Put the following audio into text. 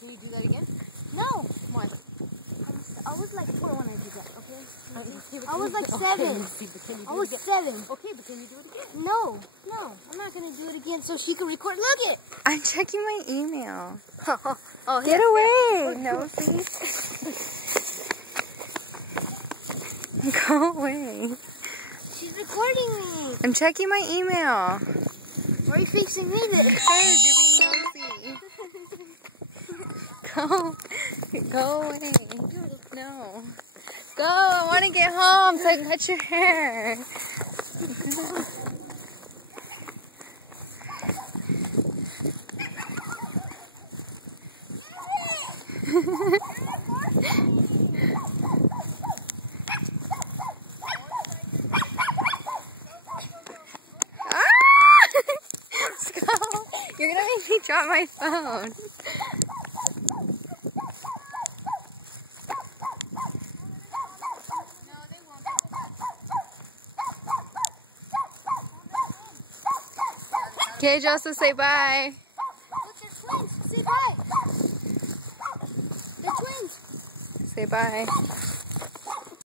Can you do that again? No. Why? I was like 4 when I did that, okay? Okay, I was like 7. I was 7. Okay, but can you do it again? No, I'm not gonna do it again so she can record. Look it! I'm checking my email. Oh, Get away! No, see? Go away. She's recording me. I'm checking my email. Why are you facing me then? Because you're being nosy. Go away. No. Go, I want to get home so I can cut your hair. You're gonna make me drop my phone. Okay, Joseph, say bye. Look, they're twins. Say bye. They're twins. Say bye.